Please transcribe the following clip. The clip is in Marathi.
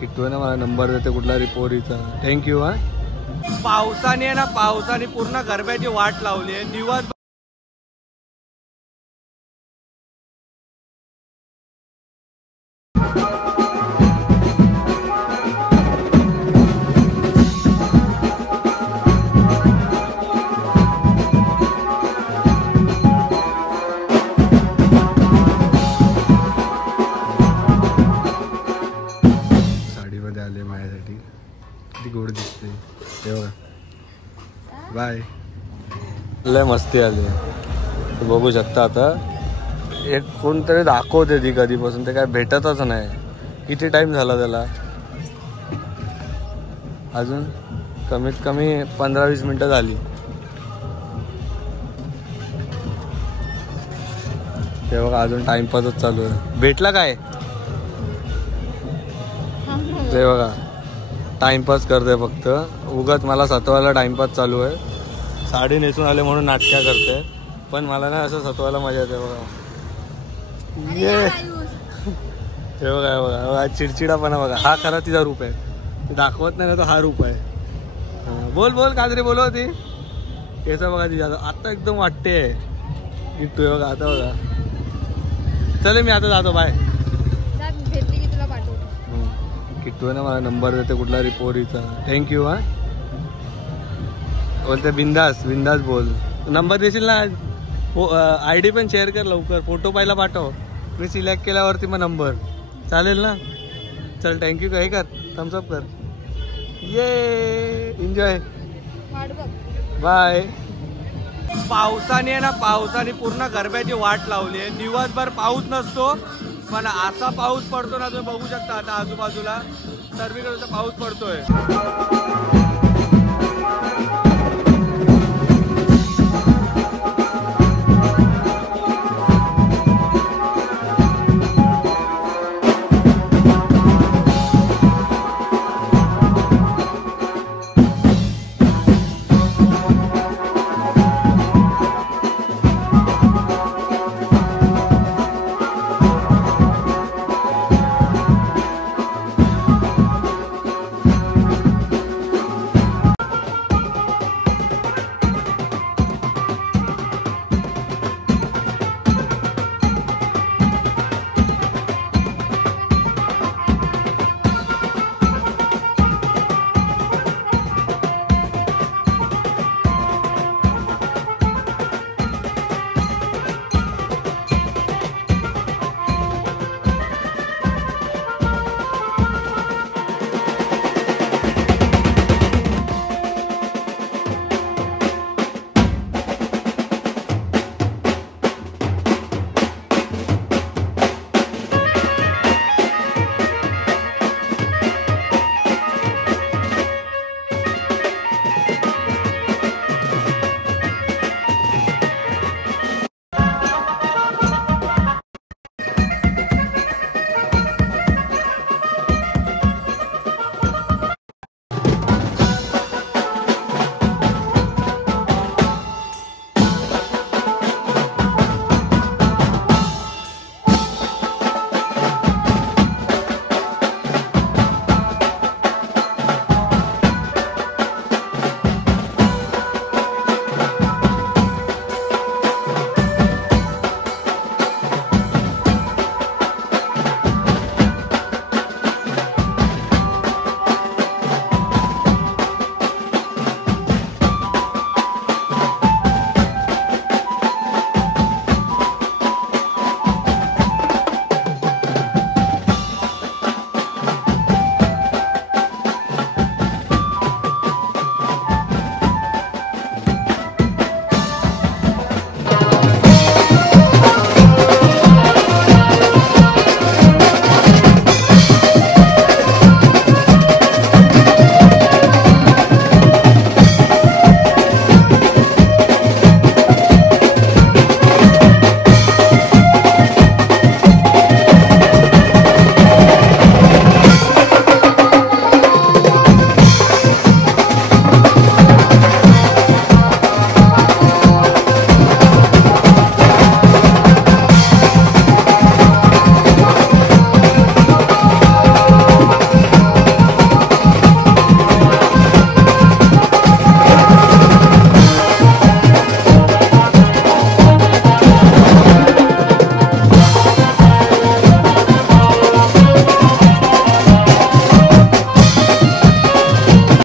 किट्टू ना मला नंबर देते कुठला पोरीचा. थँक्यू. हा पावसाने आहे ना, पावसाने पूर्ण गरब्याची वाट लावली आहे. दिवस साडीमध्ये आले माझ्यासाठी. किती गोड दिसते तेव्हा. बाय. लय मस्ती आली. बघू शकता आता एक कोणतरी दाखवते ती कधीपासून, ते काय भेटतच नाही. किती टाइम झाला त्याला, अजून कमीत कमी 15-20 मिनिटं झाली. ते बघा अजून टाइमपासच चालू आहे. भेटला काय ते बघा, टाइमपास करते फक्त. उगाच मला सतवायला टाइमपास चालू आहे. साडी नेसून आले म्हणून नाटक्या करते, पण मला ना असं सतवायला मजा येते. बघा ये हे बघा बघा चिडचिडापणा बघा. हा खरा तिचा रूप आहे, ते दाखवत नाही ना, तो हा रूप आहे. बोल बोल काजरी बोलव ती. केस बघा तिच्या आता एकदम वाटते. किट्टू बघा आता बघा. चले मी आता जातो. बाय. भेटली की तुला पाठवतो. किट्टू ना मला नंबर देते कुठला पोरीचा. थँक्यू. हा बोलते बिंदास बिंदास बोल. नंबर देशील ना. ID पण शेअर कर लवकर. फोटो पाहिला पाठव. मी सिलेक्ट केल्यावरती मग नंबर चालेल ना. चल थँक्यू. हे कर थम्सअप कर. ये एन्जॉय. बाय. पावसाने आहे ना, पावसाने पूर्ण गरब्याची वाट लावली आहे. दिवसभर पाऊस नसतो, पण असा पाऊस पडतो ना, तुम्ही बघू शकता आता आजूबाजूला सर्वीकडे पाऊस पडतोय.